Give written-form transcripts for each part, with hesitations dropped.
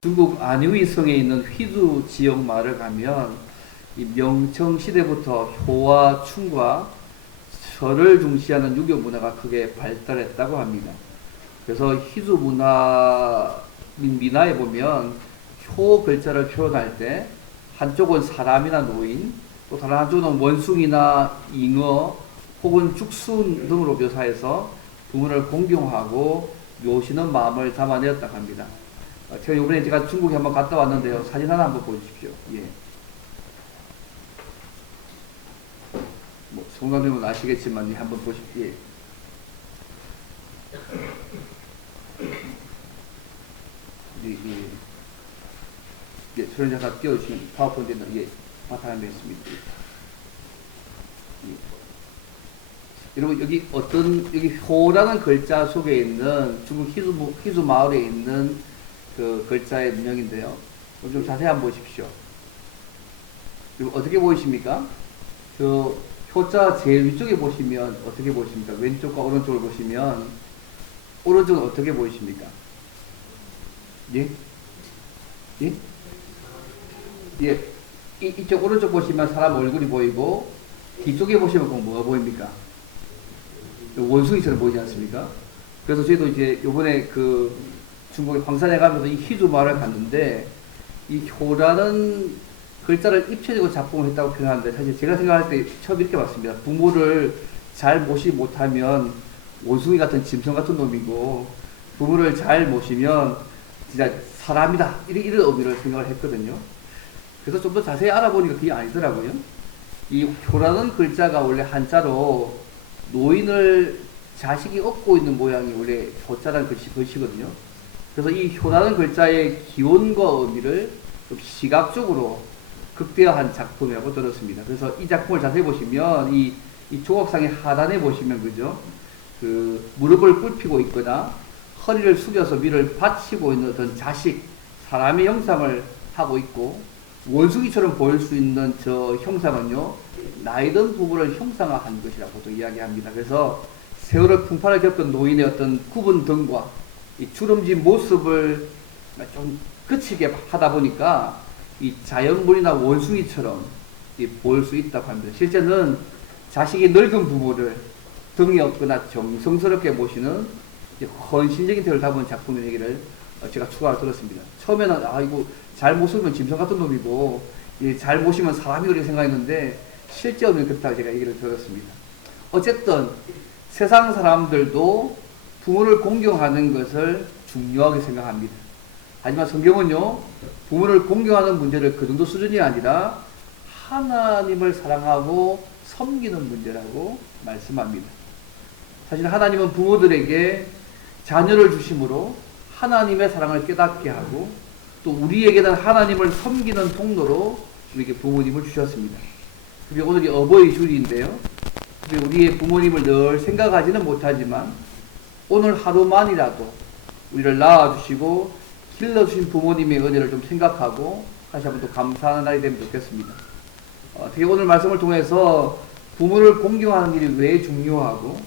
중국 안유이 성에 있는 휘두 지역 마을을 가면 이 명청 시대부터 효와 춤과 절을 중시하는 유교 문화가 크게 발달했다고 합니다. 그래서 휘두 민화에 보면 효 글자를 표현할 때 한쪽은 사람이나 노인, 또 다른 한쪽은 원숭이나 잉어 혹은 죽순 등으로 묘사해서 부모를 공경하고 묘시는 마음을 담아내었다고 합니다. 이번에 제가 중국에 한번 갔다 왔는데요. 사진 하나 한번 보여주십시오. 예. 성감님은 아시겠지만, 한번 보십시오. 예. 예, 소리 잠깐 띄워주시면, 파워포인트는, 예, 바탕화면에 있습니다. 예. 여러분, 여기 효라는 글자 속에 있는 중국 희주 마을에 있는 그 글자의 문형인데요. 좀 자세히 한번 보십시오. 어떻게 보이십니까? 그 효자 제일 위쪽에 보시면 어떻게 보십니까? 왼쪽과 오른쪽을 보시면 오른쪽은 어떻게 보이십니까? 예? 예? 예. 이쪽 오른쪽 보시면 사람 얼굴이 보이고 뒤쪽에 보시면 뭐가 보입니까? 원숭이처럼 보이지 않습니까? 그래서 저희도 이제 요번에 그 중국의 광산에 가면서 이 희주 마을을 갔는데 이 효라는 글자를 입체적으로 작품을 했다고 표현하는데, 사실 제가 생각할 때 처음 이렇게 봤습니다. 부모를 잘 모시지 못하면 원숭이 같은 짐승 같은 놈이고, 부모를 잘 모시면 진짜 사람이다, 이런 의미를 생각을 했거든요. 그래서 좀 더 자세히 알아보니까 그게 아니더라고요. 이 효라는 글자가 원래 한자로 노인을 자식이 업고 있는 모양이 원래 효자라는 글씨거든요. 그래서 이 효라는 글자의 기원과 의미를 좀 시각적으로 극대화한 작품이라고 들었습니다. 그래서 이 작품을 자세히 보시면 이 조각상의 하단에 보시면 그죠? 그 무릎을 꿇히고 있거나 허리를 숙여서 위를 받치고 있는 어떤 자식, 사람의 형상을 하고 있고, 원숭이처럼 보일 수 있는 저 형상은요, 나이든 부부를 형상화한 것이라고 보통 이야기합니다. 그래서 세월의 풍파를 겪은 노인의 어떤 굽은 등과 이 주름진 모습을 좀 그치게 하다 보니까 이 자연물이나 원숭이처럼 보일 수 있다고 합니다. 실제는 자식이 늙은 부모를 등이 없거나 정성스럽게 모시는 헌신적인 태도를 담은 작품의 얘기를 제가 추가로 들었습니다. 처음에는 이거 잘 모시면 짐승 같은 놈이고 잘 모시면 사람이 그렇게 생각했는데 실제로는 그렇다고 제가 얘기를 들었습니다. 어쨌든 세상 사람들도 부모를 공경하는 것을 중요하게 생각합니다. 하지만 성경은요, 부모를 공경하는 문제를 그 정도 수준이 아니라 하나님을 사랑하고 섬기는 문제라고 말씀합니다. 사실 하나님은 부모들에게 자녀를 주심으로 하나님의 사랑을 깨닫게 하고, 또 우리에게는 하나님을 섬기는 통로로 우리에게 부모님을 주셨습니다. 그리고 오늘이 어버이 주일인데요, 우리의 부모님을 늘 생각하지는 못하지만 오늘 하루만이라도 우리를 낳아주시고 길러주신 부모님의 은혜를 좀 생각하고 다시 한번 또 감사하는 날이 되면 좋겠습니다. 어떻게 오늘 말씀을 통해서 부모를 공경하는 일이 왜 중요하고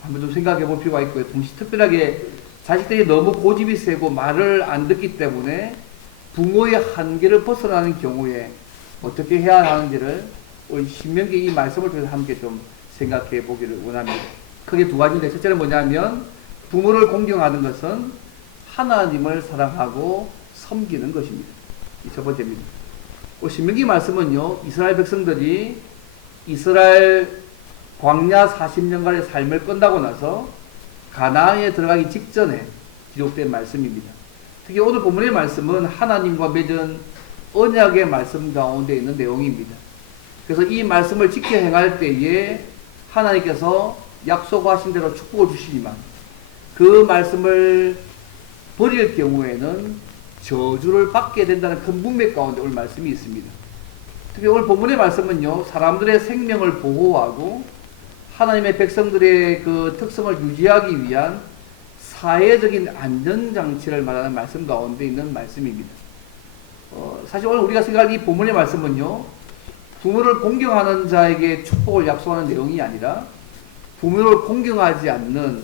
한번 좀 생각해 볼 필요가 있고요. 동시 특별하게 자식들이 너무 고집이 세고 말을 안 듣기 때문에 부모의 한계를 벗어나는 경우에 어떻게 해야 하는지를 우리 신명기 이 말씀을 통해서 함께 좀 생각해 보기를 원합니다. 크게 두 가지인데, 첫째는 뭐냐면 부모를 공경하는 것은 하나님을 사랑하고 섬기는 것입니다. 이 첫 번째입니다. 신명기 말씀은요, 이스라엘 백성들이 이스라엘 광야 40년간의 삶을 끝나고 나서 가나안에 들어가기 직전에 기록된 말씀입니다. 특히 오늘 본문의 말씀은 하나님과 맺은 언약의 말씀 가운데 있는 내용입니다. 그래서 이 말씀을 지켜 행할 때에 하나님께서 약속하신 대로 축복을 주시지만 그 말씀을 버릴 경우에는 저주를 받게 된다는 큰 문맥 가운데 오늘 말씀이 있습니다. 특히 오늘 본문의 말씀은요, 사람들의 생명을 보호하고 하나님의 백성들의 그 특성을 유지하기 위한 사회적인 안전장치를 말하는 말씀 가운데 있는 말씀입니다. 사실 오늘 우리가 생각할 이 본문의 말씀은요, 부모를 공경하는 자에게 축복을 약속하는 내용이 아니라 부모를 공경하지 않는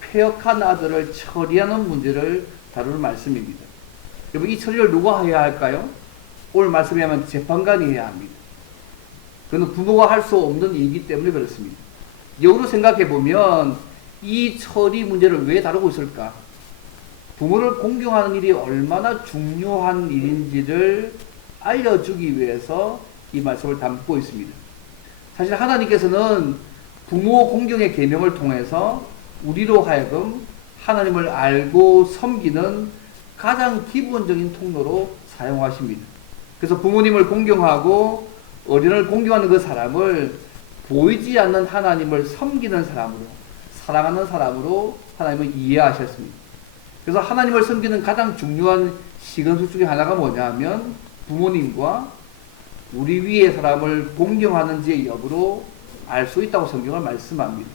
폐역한 아들을 처리하는 문제를 다루는 말씀입니다. 여러분, 이 처리를 누가 해야 할까요? 오늘 말씀에 하면 재판관이 해야 합니다. 그건 부모가 할 수 없는 일이기 때문에 그렇습니다. 역으로 생각해 보면 이 처리 문제를 왜 다루고 있을까? 부모를 공경하는 일이 얼마나 중요한 일인지를 알려주기 위해서 이 말씀을 담고 있습니다. 사실 하나님께서는 부모 공경의 계명을 통해서 우리로 하여금 하나님을 알고 섬기는 가장 기본적인 통로로 사용하십니다. 그래서 부모님을 공경하고 어린을 공경하는 그 사람을 보이지 않는 하나님을 섬기는 사람으로, 사랑하는 사람으로 하나님을 이해하셨습니다. 그래서 하나님을 섬기는 가장 중요한 시건수 중에 하나가 뭐냐 하면 부모님과 우리 위의 사람을 공경하는지의 여부로 알 수 있다고 성경을 말씀합니다.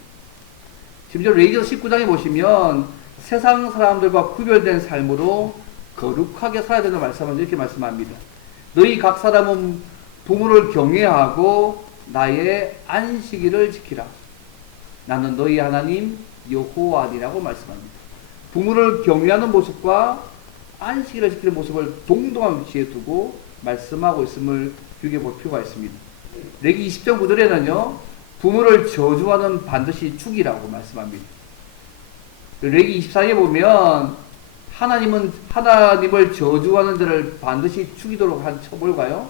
심지어 레위기서 19장에 보시면 세상 사람들과 구별된 삶으로 거룩하게 살아야 된다고 말씀하면 이렇게 말씀합니다. 너희 각 사람은 부모를 경외하고 나의 안식일을 지키라. 나는 너희 하나님 여호와니라고 말씀합니다. 부모를 경외하는 모습과 안식일을 지키는 모습을 동등한 위치에 두고 말씀하고 있음을 비교해 볼 필요가 있습니다. 레위기 20장 9절에는요. 부모를 저주하는 반드시 죽이라고 말씀합니다. 레위기 24장에 보면 하나님을 저주하는 자를 반드시 죽이도록 한 처벌과요.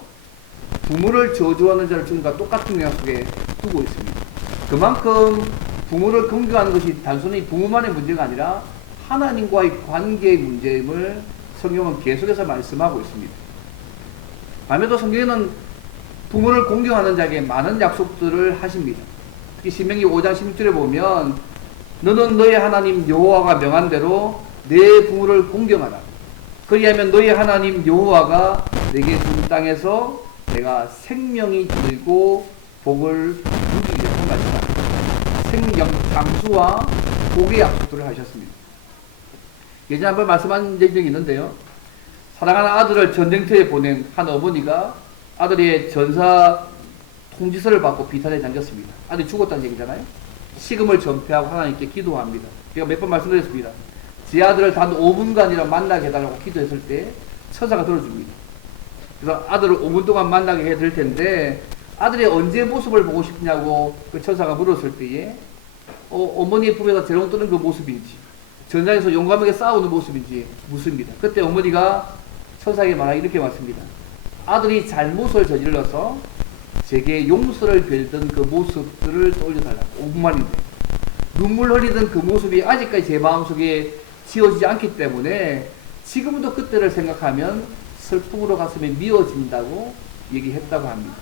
부모를 저주하는 자를 죽인과 똑같은 영향 속에 두고 있습니다. 그만큼 부모를 공경하는 것이 단순히 부모만의 문제가 아니라 하나님과의 관계의 문제임을 성경은 계속해서 말씀하고 있습니다. 밤에도 성경에는 부모를 공경하는 자에게 많은 약속들을 하십니다. 특히 신명기 5장 16절에 보면 너는 너의 하나님 여호와가 명한 대로 내 부모를 공경하라. 그리하면 너의 하나님 여호와가 내게 준 땅에서 내가 생명이 들고 복을 누리리라고 말씀합니다. 생명, 장수와 복의 약속들을 하셨습니다. 예전에 한번 말씀한 적이 있는데요. 사랑하는 아들을 전쟁터에 보낸 한 어머니가 아들의 전사 통지서를 받고 비탄에 잠겼습니다. 아들이 죽었다는 얘기잖아요. 식음을 전폐하고 하나님께 기도합니다. 제가 몇 번 말씀드렸습니다. 제 아들을 단 5분간이라 만나게 해달라고 기도했을 때 천사가 들어줍니다. 그래서 아들을 5분 동안 만나게 해드릴 텐데 아들이 언제 모습을 보고 싶냐고 그 천사가 물었을 때에 어머니의 품에서 재롱 뜨는 그 모습인지 전장에서 용감하게 싸우는 모습인지 묻습니다. 그때 어머니가 천사에게 말하기 이렇게 말씀합니다. 아들이 잘못을 저질러서 제게 용서를 빌던 그 모습들을 떠올려달라고. 5분만인데 눈물 흘리던 그 모습이 아직까지 제 마음속에 지워지지 않기 때문에 지금도 그때를 생각하면 슬픔으로 가슴이 미어진다고 얘기했다고 합니다.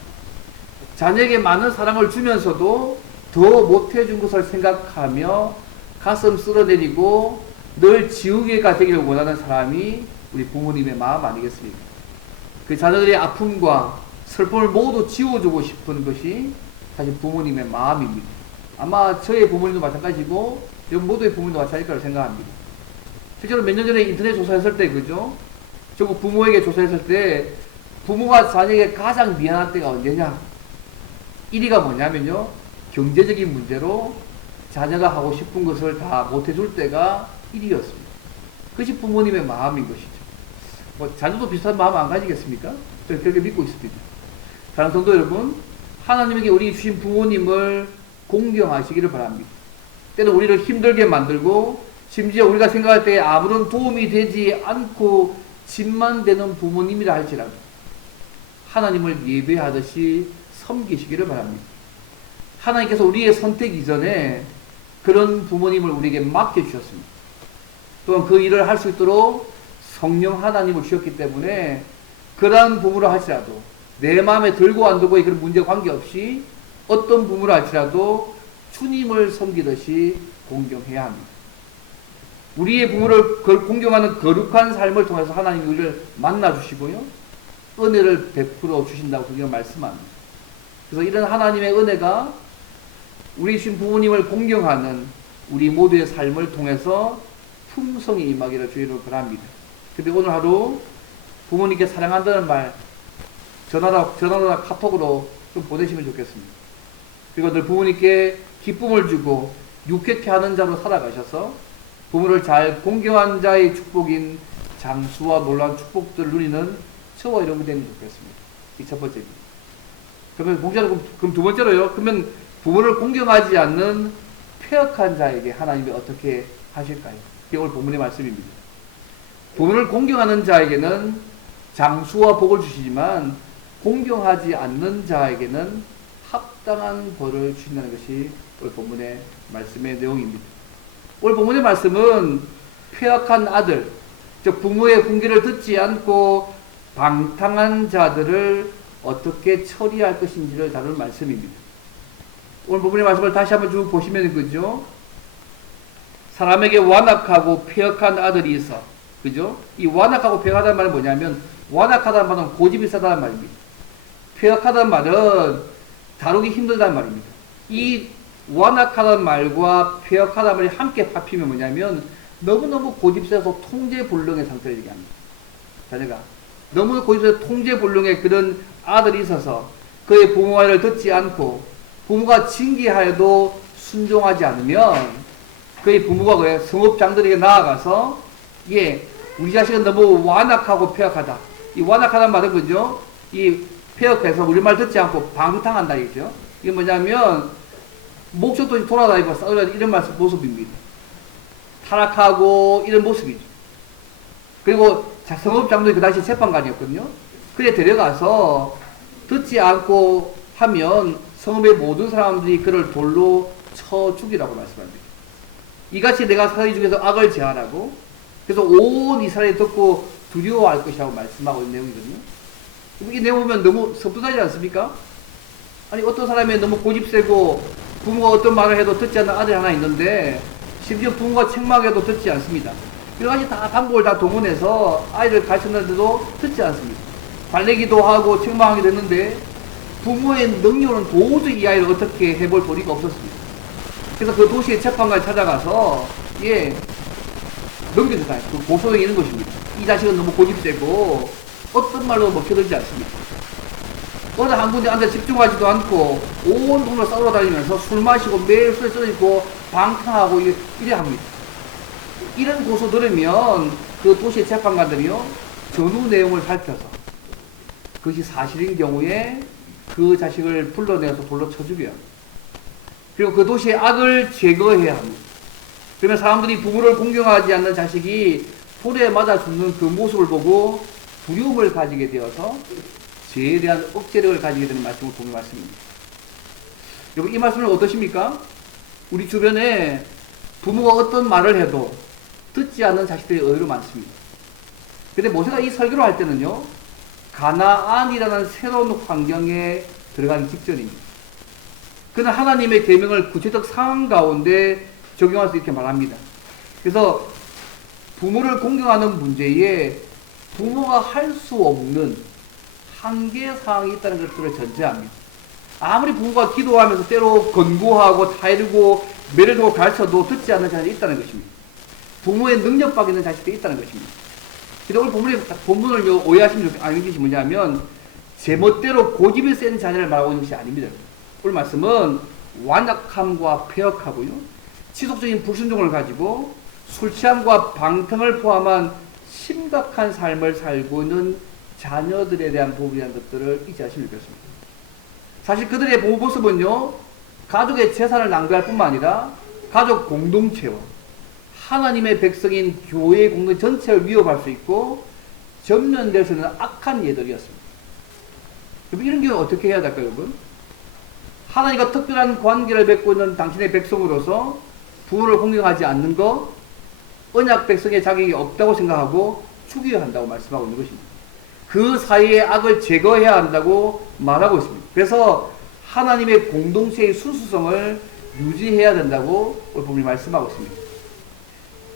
자녀에게 많은 사랑을 주면서도 더 못해준 것을 생각하며 가슴 쓸어내리고 늘 지우개가 되기를 원하는 사람이 우리 부모님의 마음 아니겠습니까? 그 자녀들의 아픔과 슬픔을 모두 지워주고 싶은 것이 사실 부모님의 마음입니다. 아마 저의 부모님도 마찬가지고 여러분 모두의 부모님도 마찬가지일 거라고 생각합니다. 실제로 몇 년 전에 인터넷 조사했을 때 그죠? 저거 부모에게 조사했을 때 부모가 자녀에게 가장 미안한 때가 언제냐? 1위가 뭐냐면요. 경제적인 문제로 자녀가 하고 싶은 것을 다 못해줄 때가 1위였습니다. 그것이 부모님의 마음인 것이죠. 뭐 자녀도 비슷한 마음 안 가지겠습니까? 저는 그렇게 믿고 있습니다. 사랑하는 성도 여러분, 하나님에게 우리 주신 부모님을 공경하시기를 바랍니다. 때는 우리를 힘들게 만들고 심지어 우리가 생각할 때 아무런 도움이 되지 않고 짐만 되는 부모님이라 할지라도 하나님을 예배하듯이 섬기시기를 바랍니다. 하나님께서 우리의 선택 이전에 그런 부모님을 우리에게 맡겨주셨습니다. 또한 그 일을 할 수 있도록 성령 하나님을 주셨기 때문에 그러한 부모를 할지라도 내 마음에 들고 안 들고의 그런 문제와 관계없이 어떤 부모를 할지라도 주님을 섬기듯이 공경해야 합니다. 우리의 부모를 공경하는 거룩한 삶을 통해서 하나님이 우리를 만나주시고요. 은혜를 베풀어 주신다고 그냥 말씀합니다. 그래서 이런 하나님의 은혜가 우리 주신 부모님을 공경하는 우리 모두의 삶을 통해서 풍성히 임하기를 주의로 바랍니다. 근데 오늘 하루 부모님께 사랑한다는 말 전화나 카톡으로 좀 보내시면 좋겠습니다. 그리고 늘 부모님께 기쁨을 주고 유쾌케 하는 자로 살아가셔서 부모를 잘 공경한 자의 축복인 장수와 놀라운 축복들을 누리는 저와 여러분이 되면 좋겠습니다. 이 첫 번째입니다. 그러면 공자는 그럼 두 번째로요. 그러면 부모를 공경하지 않는 폐역한 자에게 하나님이 어떻게 하실까요? 이게 오늘 본문의 말씀입니다. 부모를 공경하는 자에게는 장수와 복을 주시지만 공경하지 않는 자에게는 합당한 벌을 주신다는 것이 오늘 본문의 말씀의 내용입니다. 오늘 본문의 말씀은 폐역한 아들, 즉 부모의 훈계를 듣지 않고 방탕한 자들을 어떻게 처리할 것인지를 다룬 말씀입니다. 오늘 본문의 말씀을 다시 한번 쭉 보시면 그죠? 사람에게 완악하고 폐역한 아들이 있어. 그죠? 이 완악하고 폐역하다는 말은 뭐냐면, 완악하다는 말은 고집이 세다는 말입니다. 폐역하다는 말은 다루기 힘들다는 말입니다. 이 완악하다는 말과 폐역하다는 말이 함께 합치면 뭐냐면, 너무너무 고집세서 통제불능의 상태를 얘기합니다. 자녀가 너무 고집세서 통제불능의 그런 아들이 있어서 그의 부모 말을 듣지 않고 부모가 징계하여도 순종하지 않으면 그의 부모가 그의 성읍장들에게 나아가서 우리 자식은 너무 완악하고 폐역하다. 이 완악하다는 말은 그죠? 이 폐역해서 우리 말 듣지 않고 방탕한다 이죠. 이게 뭐냐면 목적도 돌아다니고 싸우려는 이런 모습입니다. 타락하고 이런 모습이죠. 그리고 성읍장들이 그 당시 재판관이었거든요. 그래 데려가서 듣지 않고 하면 성읍의 모든 사람들이 그를 돌로 쳐 죽이라고 말씀합니다. 이같이 내가 사람들 중에서 악을 제하라고, 그래서 온 이스라엘이 듣고 두려워할 것이라고 말씀하고 있는 내용이거든요. 이 내용 보면 너무 섭섭하지 않습니까? 아니 어떤 사람이 너무 고집세고 부모가 어떤 말을 해도 듣지 않는 아들이 하나 있는데 심지어 부모가 책망해도 듣지 않습니다. 여러 가지 다 방법을 다 동원해서 아이를 가르쳤는데도 듣지 않습니다. 발레기도 하고 책망하기도 했는데 부모의 능력은 도저히 이 아이를 어떻게 해볼 도리가 없었습니다. 그래서 그 도시의 재판관에 찾아가서 넘겨주다. 그 고소에 있는 것입니다. 이 자식은 너무 고집세고 어떤 말로 먹혀들지 않습니다. 어느 한 군데 앉아 집중하지도 않고 온 동네 싸우러 다니면서 술 마시고 매일 술에 쪄있고 방탕하고 이래 합니다. 이런 고소 들으면 그 도시의 재판관들이요 전후 내용을 밝혀서 그것이 사실인 경우에 그 자식을 불러내서 돌로 쳐 죽여야 합니다. 그리고 그 도시의 악을 제거해야 합니다. 그러면 사람들이 부모를 공경하지 않는 자식이 돌에 맞아 죽는 그 모습을 보고 두려움을 가지게 되어서 죄에 대한 억제력을 가지게 되는 말씀을 보는 말씀입니다. 여러분 이 말씀은 어떠십니까? 우리 주변에 부모가 어떤 말을 해도 듣지 않는 자식들이 의외로 많습니다. 근데 모세가 이 설교를 할 때는요 가나안이라는 새로운 환경에 들어가기 직전입니다. 그는 하나님의 계명을 구체적 상황 가운데 적용할 수 있게 말합니다. 그래서 부모를 공경하는 문제에 부모가 할 수 없는 한계 사항이 있다는 것들을 전제합니다. 아무리 부모가 기도하면서 때로 권고하고 타이르고 매를 두고 가르쳐도 듣지 않는 자들이 있다는 것입니다. 부모의 능력 밖에 있는 자식들이 있다는 것입니다. 그래서 오늘 본문을 오해하시면 아는 것이 뭐냐면 제멋대로 고집이 센 자녀를 말하고 있는 것이 아닙니다. 오늘 말씀은 완악함과 폐역하고요 지속적인 불순종을 가지고 술 취함과 방탕을 포함한 심각한 삶을 살고 있는 자녀들에 대한 부분이라는 것들을 잊지 않으시면 좋겠습니다. 사실 그들의 부모 모습은요 가족의 재산을 낭비할 뿐만 아니라 가족 공동체와 하나님의 백성인 교회의 공동 전체를 위협할 수 있고 전면될 수 있는 악한 예들이었습니다. 여러분 이런 경우 어떻게 해야 될까요, 여러분? 하나님과 특별한 관계를 맺고 있는 당신의 백성으로서 부모를 공경하지 않는 것, 언약 백성의 자격이 없다고 생각하고 죽여야 한다고 말씀하고 있는 것입니다. 그 사이에 악을 제거해야 한다고 말하고 있습니다. 그래서 하나님의 공동체의 순수성을 유지해야 된다고 오늘 본문이 말씀하고 있습니다.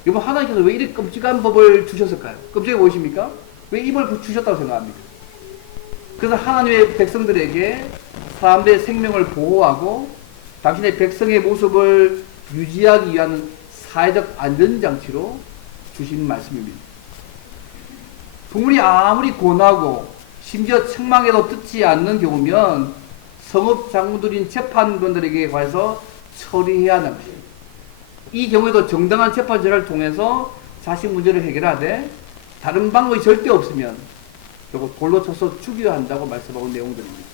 여러분 하나님께서 왜 이렇게 끔찍한 법을 주셨을까요? 끔찍해 보이십니까? 왜 이 법을 주셨다고 생각합니까? 그래서 하나님의 백성들에게 사람들의 생명을 보호하고 당신의 백성의 모습을 유지하기 위한 사회적 안전장치로 주신 말씀입니다. 부모이 아무리 권하고 심지어 책망해도 듣지 않는 경우면 성읍 장군들인 재판관들에게 가서 처리해야 하는 것입니다. 이 경우에도 정당한 재판제를 통해서 자식 문제를 해결하되 다른 방법이 절대 없으면 결국 돌로 쳐서 죽여야 한다고 말씀하고 있는 내용들입니다.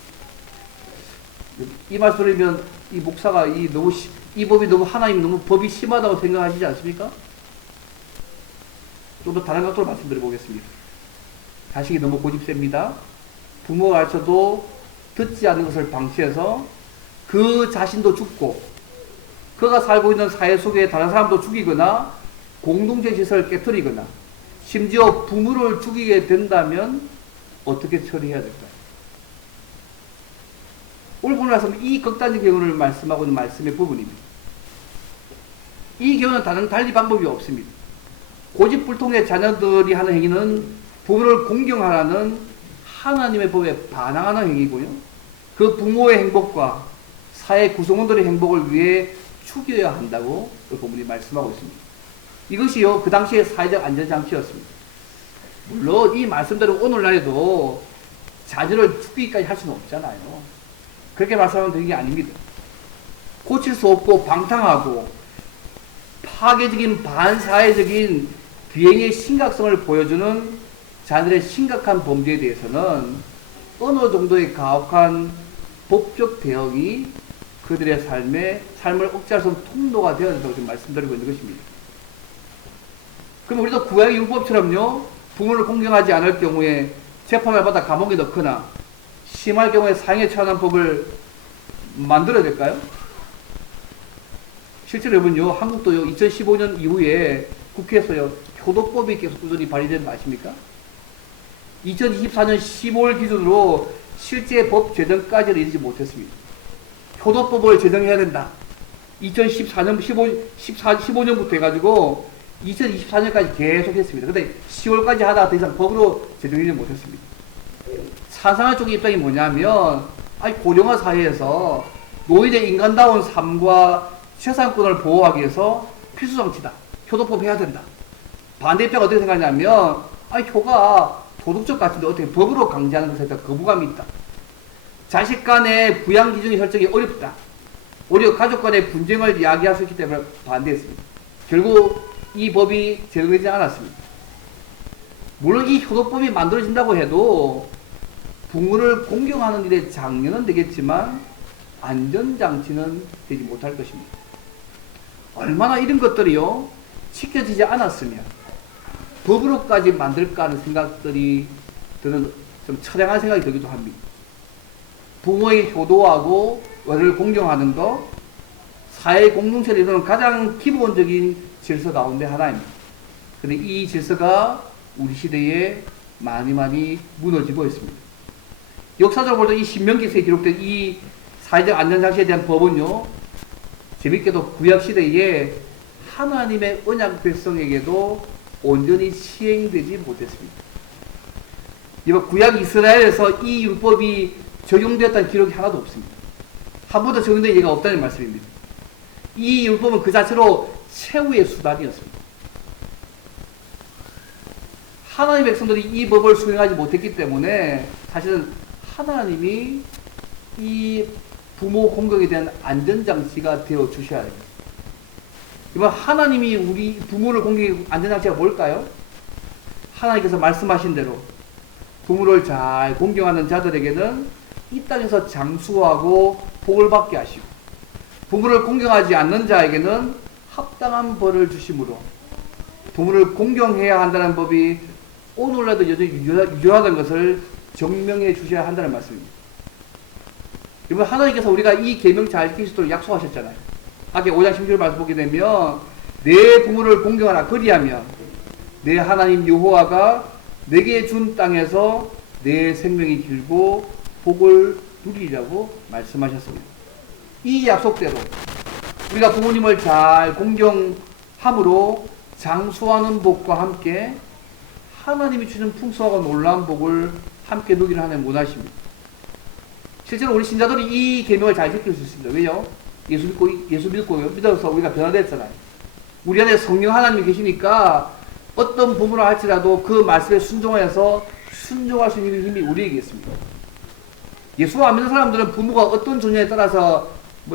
이 말씀을 들으면 이 목사가 이 법이 너무 하나님 너무 법이 심하다고 생각하시지 않습니까? 좀 더 다른 각도로 말씀드려 보겠습니다. 자식이 너무 고집셉니다. 부모가 가르쳐도 듣지 않는 것을 방치해서 그 자신도 죽고 그가 살고 있는 사회 속에 다른 사람도 죽이거나 공동체 시설을 깨뜨리거나 심지어 부모를 죽이게 된다면 어떻게 처리해야 될까요? 오늘 보는 말씀은 이 극단적 경우를 말씀하고 있는 말씀의 부분입니다. 이 경우는 달리 방법이 없습니다. 고집불통의 자녀들이 하는 행위는 부모를 공경하라는 하나님의 법에 반항하는 행위고요. 그 부모의 행복과 사회 구성원들의 행복을 위해 죽여야 한다고 그 본문이 말씀하고 있습니다. 이것이요, 그 당시의 사회적 안전장치였습니다. 물론 이 말씀대로 오늘날에도 자녀를 죽이기까지 할 수는 없잖아요. 그렇게 말씀하면 되는 게 아닙니다. 고칠 수 없고 방탕하고 파괴적인 반사회적인 비행의 심각성을 보여주는 자녀들의 심각한 범죄에 대해서는 어느 정도의 가혹한 법적 대응이 그들의 삶을 억제할 수 없는 통로가 되어야 된다고 지금 말씀드리고 있는 것입니다. 그럼 우리도 구약의 율법처럼요, 부모를 공경하지 않을 경우에 재판을 받아 감옥에 넣거나 심할 경우에 사형에 처하는 법을 만들어야 될까요? 실제로 여러분요, 한국도요, 2015년 이후에 국회에서요, 효도법이 계속 꾸준히 발의되는 거 아십니까? 2024년 15월 기준으로 실제 법 제정까지는 이르지 못했습니다. 효도법을 제정해야 된다. 2014년, 15년부터 해가지고 2024년까지 계속 했습니다. 근데 10월까지 하다가 더 이상 법으로 제정하지 못했습니다. 찬성할 쪽의 입장이 뭐냐면, 고령화 사회에서 노인의 인간다운 삶과 재산권을 보호하기 위해서 필수정치다. 효도법 해야 된다. 반대 입장은 어떻게 생각하냐면, 효가 도덕적 가치인데 어떻게 법으로 강제하는 것에 대한 거부감이 있다. 자식 간의 부양 기준이 설정이 어렵다. 오히려 가족 간의 분쟁을 이야기할 수 있기 때문에 반대했습니다. 결국 이 법이 제정되지 않았습니다. 물론 이 효도법이 만들어진다고 해도 부모를 공경하는 일에 장려는 되겠지만 안전장치는 되지 못할 것입니다. 얼마나 이런 것들이요, 지켜지지 않았으면 법으로까지 만들까 하는 생각들이 저는 좀 처량한 생각이 들기도 합니다. 부모의 효도하고 어른을 공경하는 것, 사회 공동체를 이루는 가장 기본적인 질서 가운데 하나입니다. 그런데 이 질서가 우리 시대에 많이 무너지고 있습니다. 역사적으로 볼 때 이 신명기서에 기록된 이 사회적 안전장치에 대한 법은요, 재밌게도 구약시대에 하나님의 언약 백성에게도 온전히 시행되지 못했습니다. 이번 구약 이스라엘에서 이 율법이 적용되었다는 기록이 하나도 없습니다. 한 번도 적용된 예가 없다는 말씀입니다. 이 율법은 그 자체로 최후의 수단이었습니다. 하나님의 백성들이 이 법을 수행하지 못했기 때문에 사실은 하나님이 이 부모 공경에 대한 안전장치가 되어 주셔야 됩니다. 이번 하나님이 우리 부모를 공경의 안전장치가 뭘까요? 하나님께서 말씀하신 대로 부모를 잘 공경하는 자들에게는 이 땅에서 장수하고 복을 받게 하시고, 부모를 공경하지 않는 자에게는 합당한 벌을 주심으로 부모를 공경해야 한다는 법이 오늘날도 여전히 유효하다는 것을 증명해 주셔야 한다는 말씀입니다. 이번 하나님께서 우리가 이 계명 잘 지킬 수 있도록 약속하셨잖아요. 아까 5장 16절 말씀 보게 되면 내 부모를 공경하라. 그리하면 내 하나님 여호와가 내게 준 땅에서 내 생명이 길고 복을 누리라고 말씀하셨습니다. 이 약속대로 우리가 부모님을 잘 공경함으로 장수하는 복과 함께 하나님이 주신 풍성하고 놀라운 복을 함께 누리는 하나님 원하십니다. 실제로 우리 신자들이 이 계명을 잘 지킬 수 있습니다. 왜요? 예수 믿고 믿어서 우리가 변화됐잖아요. 우리 안에 성령 하나님이 계시니까 어떤 부모를 할지라도 그 말씀에 순종하여서 순종할 수 있는 힘이 우리에게 있습니다. 예수 안 믿는 사람들은 부모가 어떤 존재에 따라서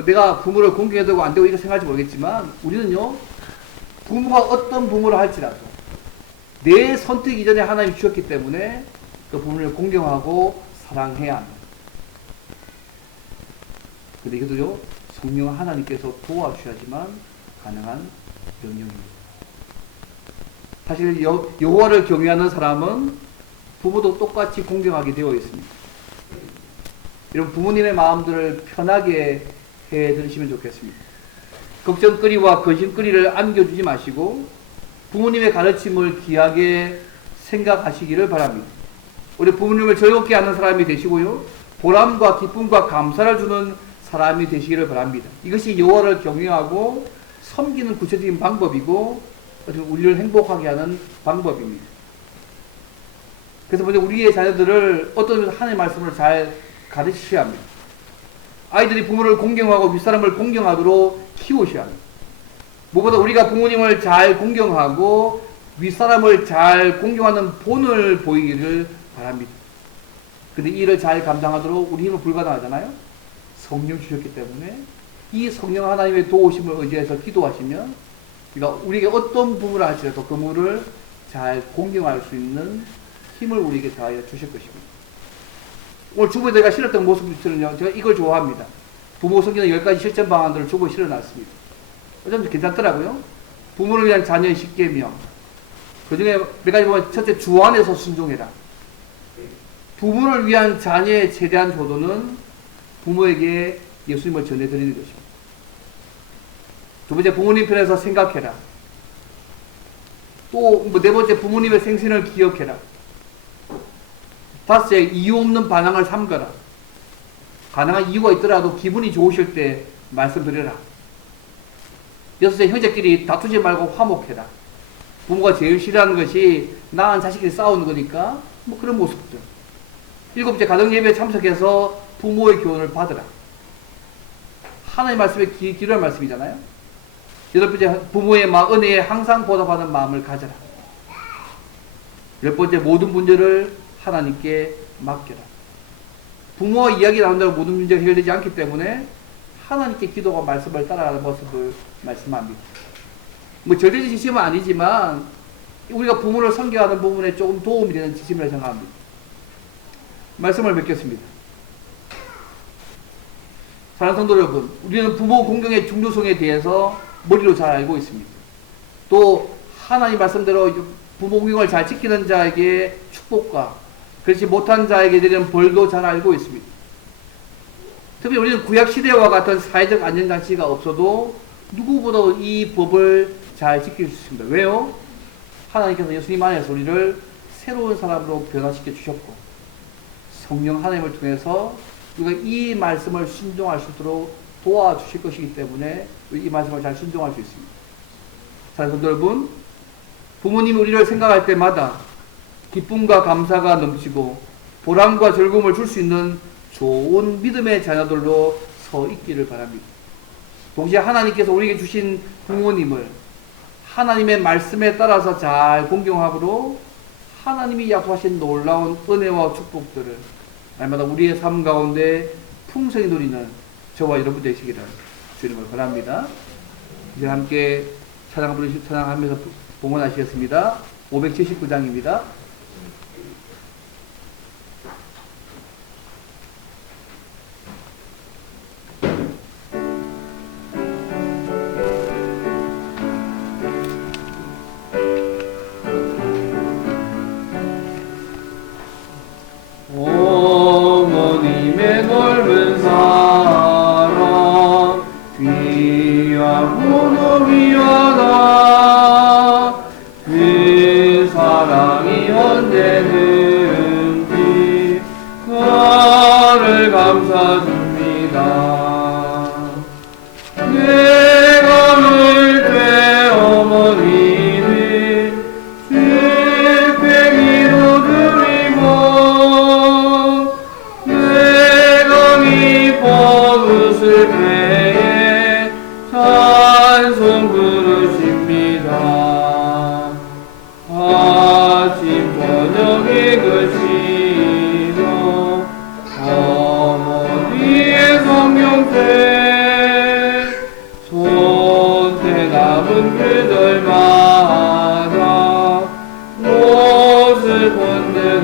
내가 부모를 공경해야 되고 안 되고 이렇게 생각할지 모르겠지만, 우리는요, 부모가 어떤 부모를 할지라도 내 선택 이전에 하나님이 주셨기 때문에 그 부모님을 공경하고 사랑해야 합니다. 근데 이것도요, 성령 하나님께서 도와주셔야지만 가능한 명령입니다. 사실 여호와를 경외하는 사람은 부모도 똑같이 공경하게 되어 있습니다. 여러분, 부모님의 마음들을 편하게 해 들으시면 좋겠습니다. 걱정거리와 거심거리를 안겨주지 마시고 부모님의 가르침을 귀하게 생각하시기를 바랍니다. 우리 부모님을 즐겁게 하는 사람이 되시고요, 보람과 기쁨과 감사를 주는 사람이 되시기를 바랍니다. 이것이 여호와를 경외하고 섬기는 구체적인 방법이고 우리를 행복하게 하는 방법입니다. 그래서 먼저 우리의 자녀들을 어떤 하나님의 말씀을 잘 가르치셔야 합니다. 아이들이 부모를 공경하고 윗사람을 공경하도록 키우셔야 합니다. 무엇보다 우리가 부모님을 잘 공경하고 윗사람을 잘 공경하는 본을 보이기를 바랍니다. 근데 이 일을 잘 감당하도록 우리 힘은 불가능하잖아요. 성령 주셨기 때문에 이 성령 하나님의 도우심을 의지해서 기도하시면 우리에게 어떤 부모를 할지라도 그 부모를 잘 공경할 수 있는 힘을 우리에게 다하여 주실 것입니다. 오늘 주부에 제가 실었던 모습들은요, 제가 이걸 좋아합니다. 부모 섬기는 10가지 실천 방안들을 주부에 실어놨습니다. 좀 괜찮더라고요. 부모를 위한 자녀의 10계명. 그 중에 몇 가지 보면, 첫째, 주 안에서 순종해라. 부모를 위한 자녀의 최대한 효도는 부모에게 예수님을 전해드리는 것입니다. 두 번째, 부모님 편에서 생각해라. 또, 네 번째, 부모님의 생신을 기억해라. 다섯째, 이유 없는 반항을 삼가라. 가능한 이유가 있더라도 기분이 좋으실 때 말씀드려라. 여섯째, 형제끼리 다투지 말고 화목해라. 부모가 제일 싫어하는 것이 낳은 자식끼리 싸우는 거니까 뭐 그런 모습들. 일곱째, 가정예배에 참석해서 부모의 교훈을 받으라. 하나님의 말씀에 기도할 말씀이잖아요. 여덟 번째, 부모의 은혜에 항상 보답하는 마음을 가져라. 열 번째, 모든 문제를 하나님께 맡겨라. 부모와 이야기 나온다고 모든 문제가 해결되지 않기 때문에 하나님께 기도와 말씀을 따라가는 모습을 말씀합니다. 뭐 절대적 지침은 아니지만 우리가 부모를 섬겨하는 부분에 조금 도움이 되는 지침을 생각합니다. 말씀을 맺겠습니다. 사랑하는 성도 여러분, 우리는 부모 공경의 중요성에 대해서 머리로 잘 알고 있습니다. 또 하나님 말씀대로 부모 공경을 잘 지키는 자에게 축복과 그렇지 못한 자에게 내리는 벌도 잘 알고 있습니다. 특히 우리는 구약시대와 같은 사회적 안전장치가 없어도 누구보다 이 법을 잘 지킬 수 있습니다. 왜요? 하나님께서 예수님 안에서 우리를 새로운 사람으로 변화시켜 주셨고 성령 하나님을 통해서 우리가 이 말씀을 순종할 수 있도록 도와주실 것이기 때문에 이 말씀을 잘 순종할 수 있습니다. 사랑하는 여러분, 부모님이 우리를 생각할 때마다 기쁨과 감사가 넘치고 보람과 즐거움을 줄 수 있는 좋은 믿음의 자녀들로 서 있기를 바랍니다. 동시에 하나님께서 우리에게 주신 부모님을 하나님의 말씀에 따라서 잘 공경함으로 하나님이 약속하신 놀라운 은혜와 축복들을 날마다 우리의 삶 가운데 풍성히 누리는 저와 여러분 되시기를 주님을 바랍니다. 이제 함께 찬양하면서 봉헌하시겠습니다. 579장입니다. 어머님의 넓은 사랑 귀하고도 귀하다. 그 사랑이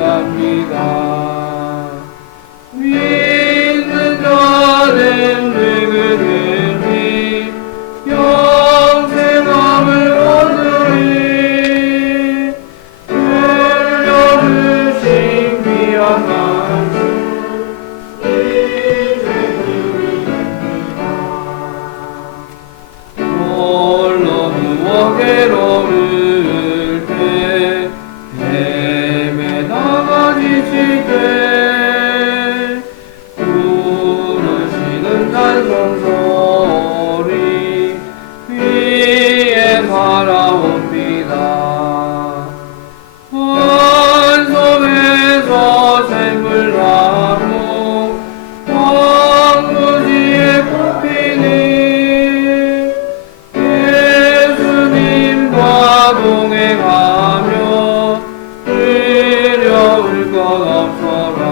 갑니다. 믿는 자는 누구든지 영생함을 얻으리. 흘려주신 귀한 말씀 홀로 누워 괴로울 때 헤매다가 지칠 때 부르시는 찬송소리 위에 살아옵니다. 환송에서 샘을 나무 황무지에 꽃피니 예수님과 동행하며 두려울 것 없어라.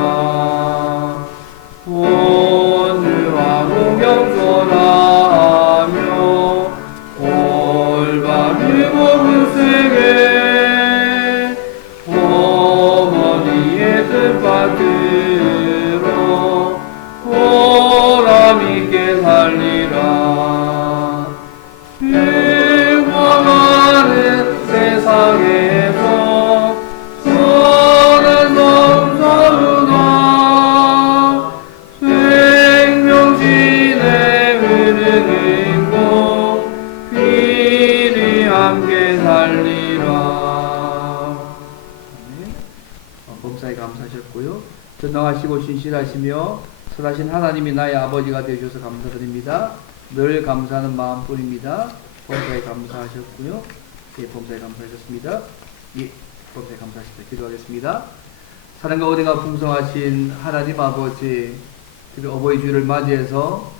온유하고 겸손하며 올바르고 굳세게 어머니의 뜻받들어 보람있게 살리라. 흉망하는 세상에서 선한 성 서루나 생명진에 흐르는 곳 귀리 함께 살리라. 범사에 감사하셨고요. 전능하시고 신실하시며 선하신 하나님이 나의 아버지가 되셔서 감사드립니다. 늘 감사하는 마음뿐입니다. 범사에 감사하셨고요. 예, 범사에 감사하셨습니다. 예, 범사에 감사하셨습니다. 기도하겠습니다. 사랑과 은혜가 풍성하신 하나님 아버지, 그리고 어버이 주일을 맞이해서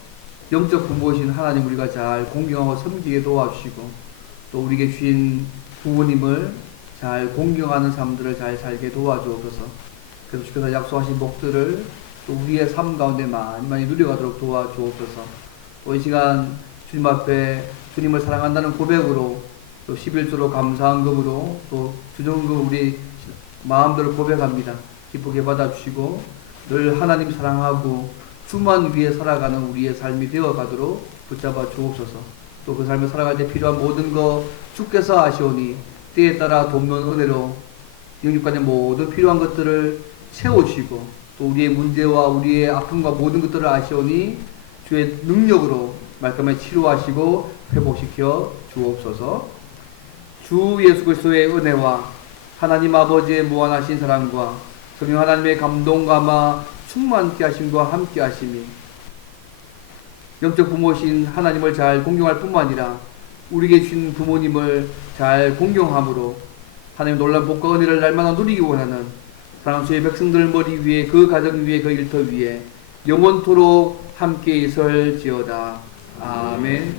영적 부모이신 하나님 우리가 잘 공경하고 섬기게 도와주시고 또 우리에게 주신 부모님을 잘 공경하는 삶들을 잘 살게 도와주옵소서. 그래서 주께서 약속하신 복들을 또 우리의 삶 가운데 많이 많이 누려가도록 도와주옵소서. 또 이 시간 주님 앞에 주님을 사랑한다는 고백으로 또 11조로 감사한금으로 또 주정금 우리 마음들을 고백합니다. 기쁘게 받아주시고 늘 하나님 사랑하고 주만 위해 살아가는 우리의 삶이 되어가도록 붙잡아 주옵소서. 또 그 삶을 살아갈 때 필요한 모든 것 주께서 아시오니 때에 따라 돕는 은혜로 영육간의 모든 필요한 것들을 채워주시고 또 우리의 문제와 우리의 아픔과 모든 것들을 아시오니 주의 능력으로 말끔히 치료하시고 회복시켜 주옵소서. 주 예수 그리스도의 은혜와 하나님 아버지의 무한하신 사랑과 성령 하나님의 감동감화 충만케 하심과 함께 하심이 영적 부모신 하나님을 잘 공경할 뿐만 아니라 우리에게 주신 부모님을 잘 공경함으로 하나님 놀라운 복과 은혜를 날마다 누리기 원하는 사랑하는 주의 백성들 머리 위에 그 가정 위에 그 일터 위에 영원토록 함께 있을지어다. 아멘.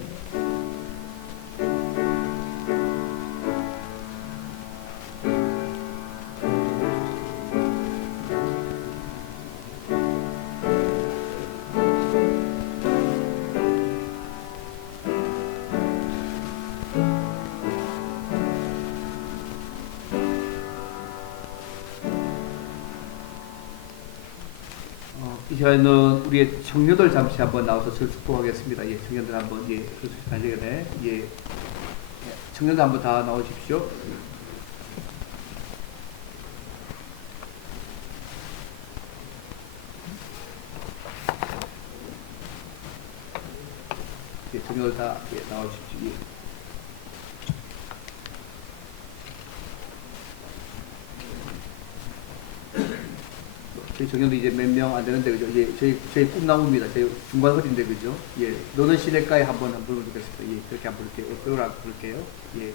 이 시간에는 우리의 청년들 잠시 한번 나와서 축복하겠습니다. 예, 청년들 한번 달리겠네. 예, 청년들 한번 다 나오십시오. 예, 청년들 다 나오십시오. 예. 저희 정년도 이제 몇 명 안 되는데, 그죠? 예, 저희 꿈나무입니다. 저희 중간 허리인데, 그죠? 예, 너는 시내가에 한번 불러주겠습니다. 예, 그렇게 한번 부를게요. 예.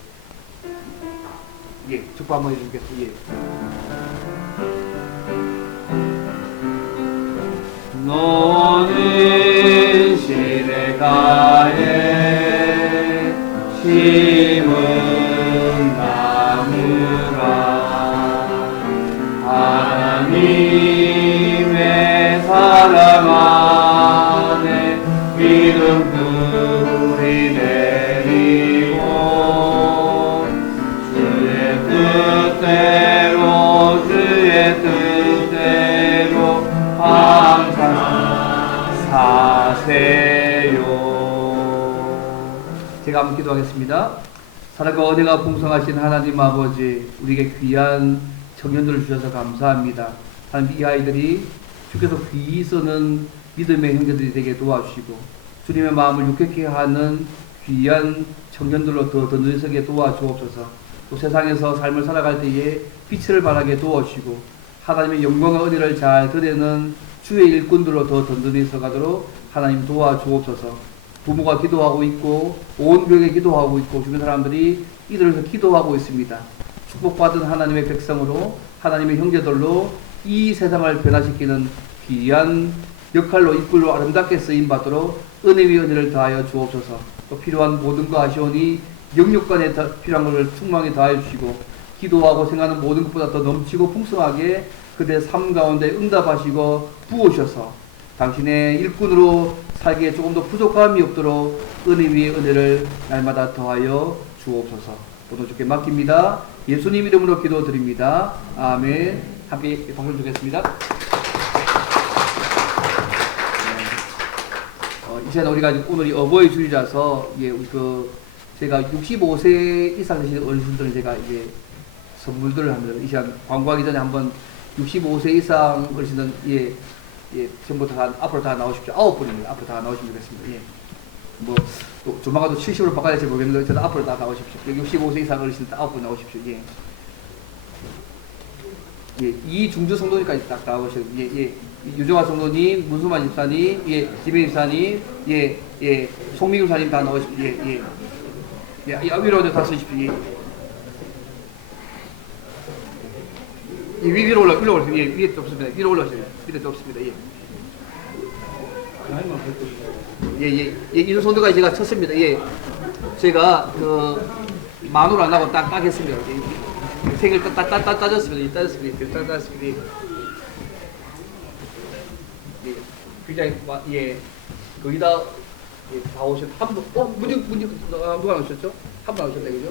예, 축복 한번 해주겠습니다. 예. 너는 시내가에 심은 나무라 하나님의 사랑 안에 믿음 뿌리 내리고 주의 뜻대로 주의 뜻 제가 한번 기도하겠습니다. 사랑과 은혜가 풍성하신 하나님 아버지, 우리에게 귀한 청년들을 주셔서 감사합니다. 하나님, 이 아이들이 주께서 귀히 쓰는 믿음의 형제들이 되게 도와주시고 주님의 마음을 유쾌케 하는 귀한 청년들로 더 든든하게 도와주옵소서. 또 세상에서 삶을 살아갈 때에 빛을 발하게 도와주시고 하나님의 영광과 은혜를 잘 드리는 주의 일꾼들로 더 든든히 서가도록 하나님 도와주옵소서. 부모가 기도하고 있고 온 교회가 기도하고 있고 주변 사람들이 이들을 위해서 기도하고 있습니다. 축복받은 하나님의 백성으로 하나님의 형제들로 이 세상을 변화시키는 귀한 역할로 이끌로 아름답게 쓰임받도록 은혜 위 은혜를 다하여 주옵소서. 또 필요한 모든 거 아시오니 영육간에 필요한 것을 충만히 다하여 주시고 기도하고 생각하는 모든 것보다 더 넘치고 풍성하게 그들의 삶 가운데 응답하시고 부으셔서 당신의 일꾼으로 살기에 조금 더 부족함이 없도록 은혜 위에 은혜를 날마다 더하여 주옵소서. 오늘 주께 맡깁니다. 예수님 이름으로 기도드립니다. 아멘. 함께 박수 주겠습니다. 이제 우리가 오늘이 어버이 주일이라서 제가 65세 이상 되신 어르신들은 제가 이제 선물들을 합니다. 이 시간 광고하기 전에 한번 65세 이상 어르신들 전부 다 앞으로 다 나오십시오. 9분입니다. 앞으로 다 나오시면 되겠습니다. 또 조만간 또 70으로 바꿔야 될지 모르겠는데 저도 앞으로 다 나오십시오. 65세 이상 어르신들 9분 나오십시오. 이중주 성도님까지 딱 나오셔야 유정아 성도님, 문수만 집사님, 지배 집사님, 송미규 사님 다 나오십시오. 위로 다 서십시오. 위로 올라오세요. 위에 좁습니다. 위로 올라오세요. 밑에 좁습니다. 이준 성도가 제가 쳤습니다. 제가 만으로 안 하고 딱 했습니다. 생일 따졌습니다. 따졌습니다. 굉장히 거기다 다 오셨. 한 분, 누가 나오셨죠? 한 분 나오셨네, 그죠?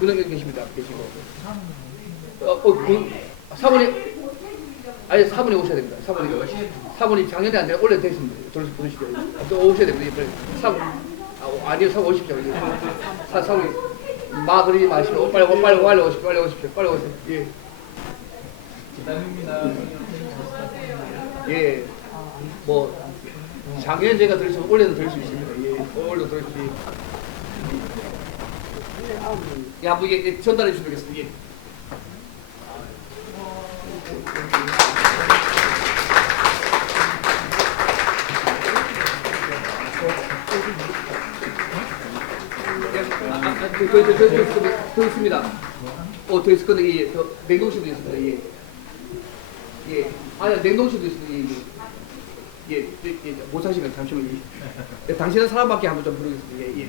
문영 계십니다. 계시고. 사모님, 아니 사모님 오셔야 됩니다. 사모님 작년에 안 되나 올해 되셨습니다. 보내시죠. 또 오셔야 됩니다. 아니요, 사모 오십시오. 사모님 그러지 마시고 빨리 오십시오. 기다립니다. 작년에 제가 드릴 수 있으면 올해도 드릴 수 있습니다. 올해도 드릴 수 있습니다. 한번 전달해 주시면 되겠습니다. 더 있습니다. 더 있을 건데, 냉동실도 있습니다. 냉동실도 있습니다. 못 사시면 잠시만요. 당신은 사람밖에 한번 좀 부르겠습니다.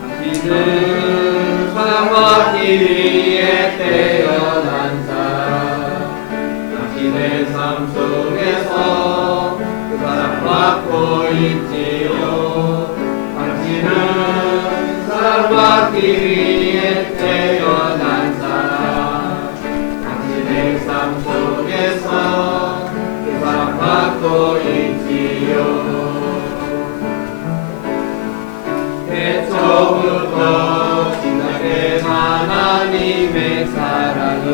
당신은 사랑과 길이에 태어난 사람, 당신의 삶 속에서 그 사랑 받고 있지요. 당신은 사랑과 길이에 태어난 사람, 당신의 삶 속에서 그 사랑 받고 있지요. 처음부터 시작된 하나님의 사랑은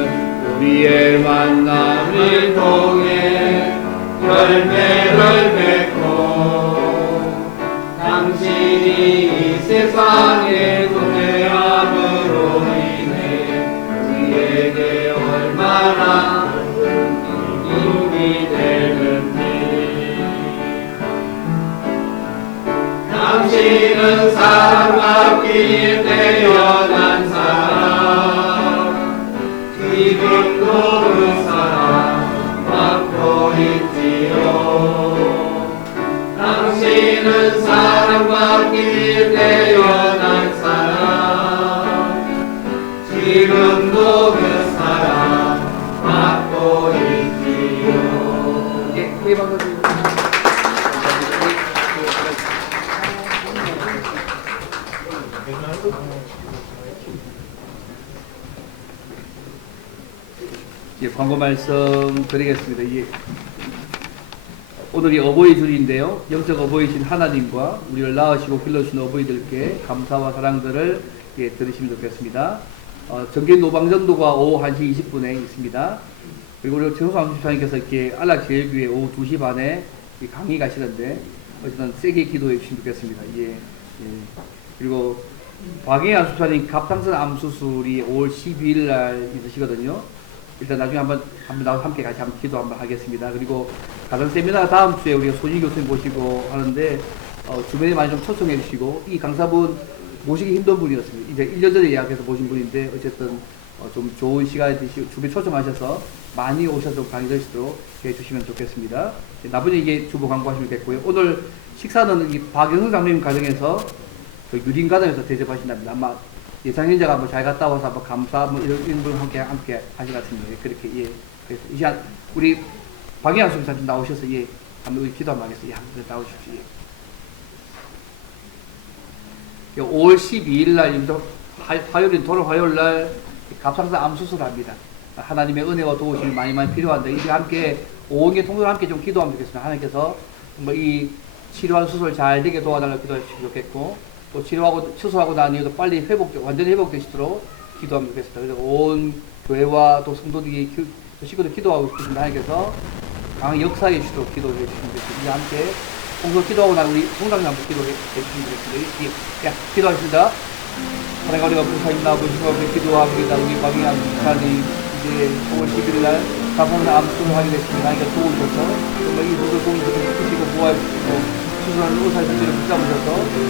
우리의 만남을 통해 열매를 맺고 당신이 이 세상의 존재함으로 인해 우리에게 얼마나 힘이 되는지. 당신은 사랑받기에 태어난 사람, 지금도 그 사랑 받고 있지요. 당신은 사랑받기에 태어난 사람, 지금도 그 사랑 받고 있지요. 회의 방송 이제 광고 말씀 드리겠습니다. 오늘이 어버이 주일인데요. 영적 어버이신 하나님과 우리를 낳으시고 길러주신 어버이들께 감사와 사랑들을 드리시면 좋겠습니다. 정기 노방전도가 오후 1시 20분에 있습니다. 그리고 우리 정수왕 집사님께서 이렇게 안락제일교회 오후 2시 반에 강의 가시는데 어쨌든 세게 기도해 주시면 좋겠습니다. 그리고 박영현 집사님 갑상선 암 수술이 5월 12일 날 있으시거든요. 일단 나중에 한번 나와서 함께 같이 한번 기도 한번 하겠습니다. 그리고 가정 세미나 다음 주에 우리가 소진 교수님 모시고 하는데 주변에 많이 좀 초청해 주시고 이 강사분 모시기 힘든 분이었습니다. 이제 1년 전에 예약해서 모신 분인데 어쨌든 좀 좋은 시간에 드시고 주변에 초청하셔서 많이 오셔서 강의 들으시도록 해주시면 좋겠습니다. 나머지 이게 주보 광고하시면 됐고요. 오늘 식사는 이 박영승 장로님 가정에서 그 유린 가정에서 대접하신답니다. 아마 예상 현자가 뭐 잘 갔다 와서 뭐 감사 뭐 이런 분 함께 하실 것 같은데 그렇게 그래서 이 시간 우리 박영환 수사님 나오셔서 한번 우리 기도 한번 하겠습니다. 나오십시오. 5월 12일 날 화요일 돌아올 화요일 날 갑상선 암 수술합니다. 하나님의 은혜와 도우심이 많이 필요한데 이제 함께 5원계 통솔 함께 좀 기도하면 좋겠습니다. 하나님께서 뭐 이 치료한 수술 잘 되게 도와달라고 기도해 주시면 좋겠고 또 수술하고 난 이후도 빨리 완전히 회복되시도록 기도하면 좋겠습니다. 그래서 온 교회와 또 성도들이 식구들 기도하고 싶으신데 하나님께서 강한 역사해 주시도록 기도해 주시면 좋겠습니다. 이제 함께 통솔 기도하고 난 우리 성당님 한번 기도해 주시면 되겠습니다. 기도하겠습니다. 하나님 우리가 부사님 나와보시고 우리 기도합니다. 우리 박영환 목사님 이제 5월 11일 날 갑상선 암 수술을 하게 됐습니다. 하나님께서 도우셔서 정말 이 수술 도움을 주시고 보호하시고 수술하는 의사님들을 붙잡으셔서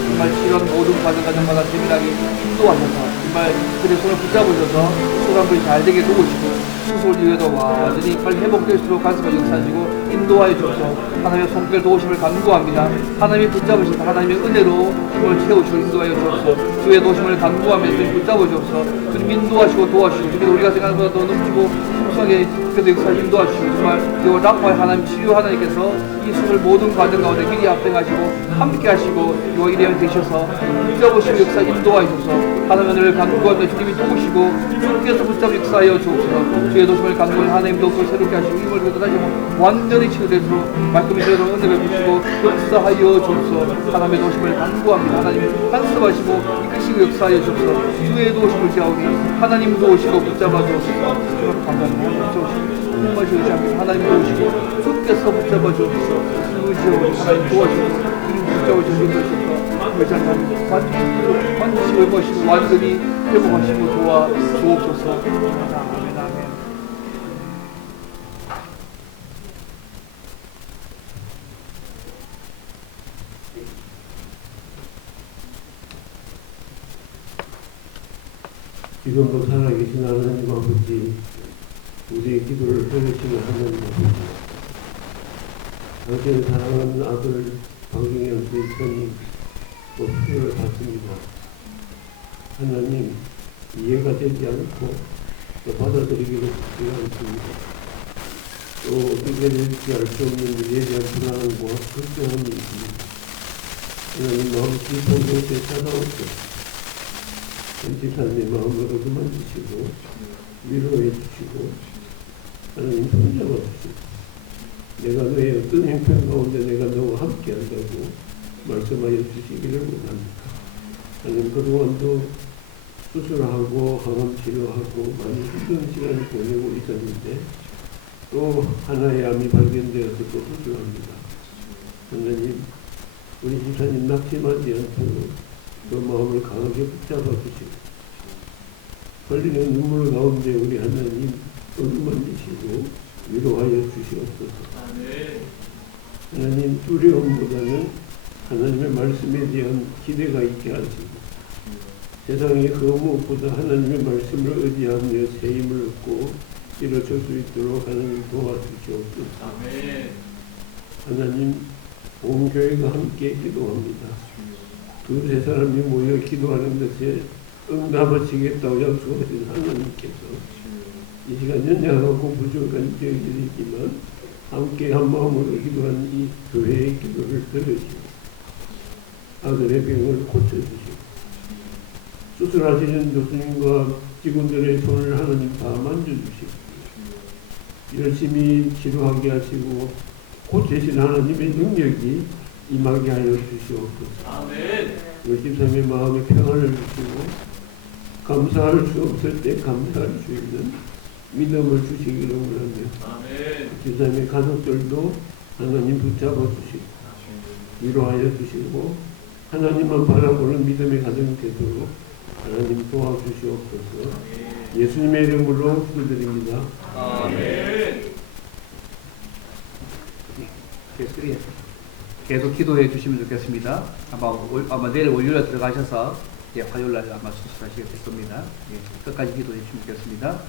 정말 치료하는 모든 과정마다 세밀하게 인도하셔서 정말 그들의 손을 붙잡으셔서 수술한 분이 잘 되게 도우시고 수술 이후에도 완전히 빨리 회복될수록 가슴을 역사하시고 인도하여 주셔서 하나님의 손길 도우심을 간구합니다. 하나님이 붙잡으셔서 하나님의 은혜로 오늘 채우시고 인도하여 주옵소서. 주의 도우심을 간구하며 주님 붙잡아 주옵소서. 주님 인도하시고 도와주시고 주님 우리가 생각하는 것보다 더 넘치고 풍성하게 그래도 역사를 인도하시고 정말 이 라파의 하나님 치료 하나님께서 이 수술 모든 과정 가운데 미리 앞장하시고 함께 하시고 이 일에 되셔서 붙잡으시고 역사 인도하셔서 하나님을 간구하며 주님이 도우시고 주께서 붙잡아 역사하여 주옵소서. 주의 도심을 간구하는 하나님 도움을 새롭게 하시고 힘을 주고 다시 완전히 치유되도록 말씀이 되도록 은혜 베푸시고 역사하여 주옵소서. 하나님의 도심을 간구합니다. 하나님 말씀하시고 이끄시고 역사하여 주옵소서. 주의 도심을 기하오니 하나님 도우시고 붙잡아 주옵소서. 감사합니다. 정말 의지합니다. 하나님 도우시고 주께서 붙잡아 주옵소서. 의지하고 하나님 도와주시고 주님 붙잡아 주옵소서. 의지하는 반드시 회복하시고 완전히 회복하시고 도와 주옵소서. 아멘 아멘. 지금도 살아계신 하나님 아버지, 우리의 기도를 들으시는 하나님 아버지, 당신의 사랑하는 아들 박영현 선생님 필요를 받습니다. 하나님, 이해가 되지 않고 또 받아들이기도 쉽지 않습니다. 또 어떻게 될지 알 수 없는 일에 대한 불안함과 걱정함이 있습니다. 하나님 마음 깊은 곳에 찾아오셔서 전지사님의 마음을 어루만지시고 위로해 주시고 하나님 손잡아 주시고 내가 너의 어떤 형편 가운데 내가 너와 함께 한다고 말씀하여 주시기를 원합니다. 하나님 그동안도 수술하고 항암 치료하고 많이 힘든 시간을 보내고 있었는데 또 하나의 암이 발견되어서 또 수술합니다. 하나님 우리 집사님 낙심하지 않도록 그 마음을 강하게 붙잡아 주시고 흘리는 눈물 가운데 우리 하나님 어루만지시고 위로하여 주시옵소서. 하나님 두려움보다는 하나님의 말씀에 대한 기대가 있게 하시고 세상의 그 무엇보다 하나님의 말씀을 의지하며 새 힘을 얻고 일어설 수 있도록 하나님 도와주시옵소서. 하나님 온 교회가 함께 기도합니다. 두세 사람이 모여 기도하는 것에 응답하시겠다고 약속하신 하나님께서 이 시간 연약하고 부족한 저희들이지만 함께 한 마음으로 기도한 이 교회의 기도를 들으시고 아들의 병을 고쳐주시고 수술하시는 교수님과 직원들의 손을 하나님 다 만져주시고 열심히 치료하게 하시고 고치신 하나님의 능력이 임하게 하여 주시옵소서. 아멘. 우리 집사님의 마음에 평안을 주시고 감사할 수 없을 때 감사할 수 있는 믿음을 주시기를 원하며 아멘. 집사님의 가족들도 하나님 붙잡아 주시고 위로하여 주시고 하나님만 바라보는 믿음의 가정이 되도록 하나님 도와주시옵소서. 예수님의 이름으로 기도드립니다. 아멘. 계속 기도해 주시면 좋겠습니다. 아마 내일 월요일에 들어가셔서 화요일날 아마 수술하시게 될 겁니다. 끝까지 기도해 주시면 좋겠습니다.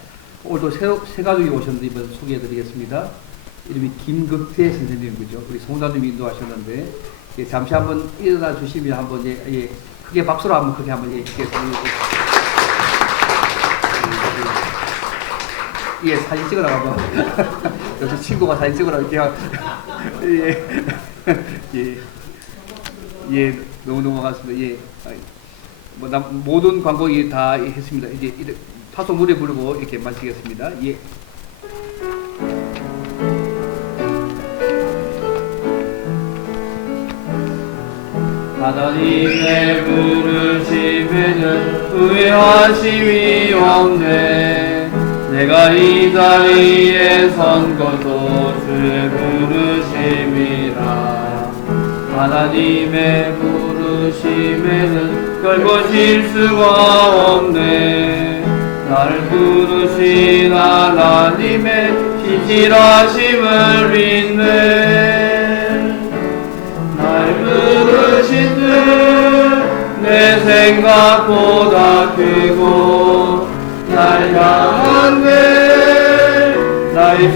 오늘도 새 가족이 오셨는데 이번 소개해-드리겠습니다. 이름이 김극태 선생님이죠. 우리 성도님이 인도하셨는데 잠시 한번 일어나 주시면 한번 크게 박수로 한번 크게 한번 사진 찍으라고 한번 여기 친구가 사진 찍으라고 이렇게 너무너무 반갑습니다. 모든 광고 다 했습니다. 이제 파소 노래 부르고 이렇게 마치겠습니다. 하나님의 부르심에는 후회하심이 없네. 내가 이 자리에 선 것도 주의 부르심이라. 하나님의 부르심에는 결코 실수가 없네. 나를 부르신 하나님의 신실하심을 믿네. 날 부르신 듯 내 생각보다 크고 날 향한 내 나의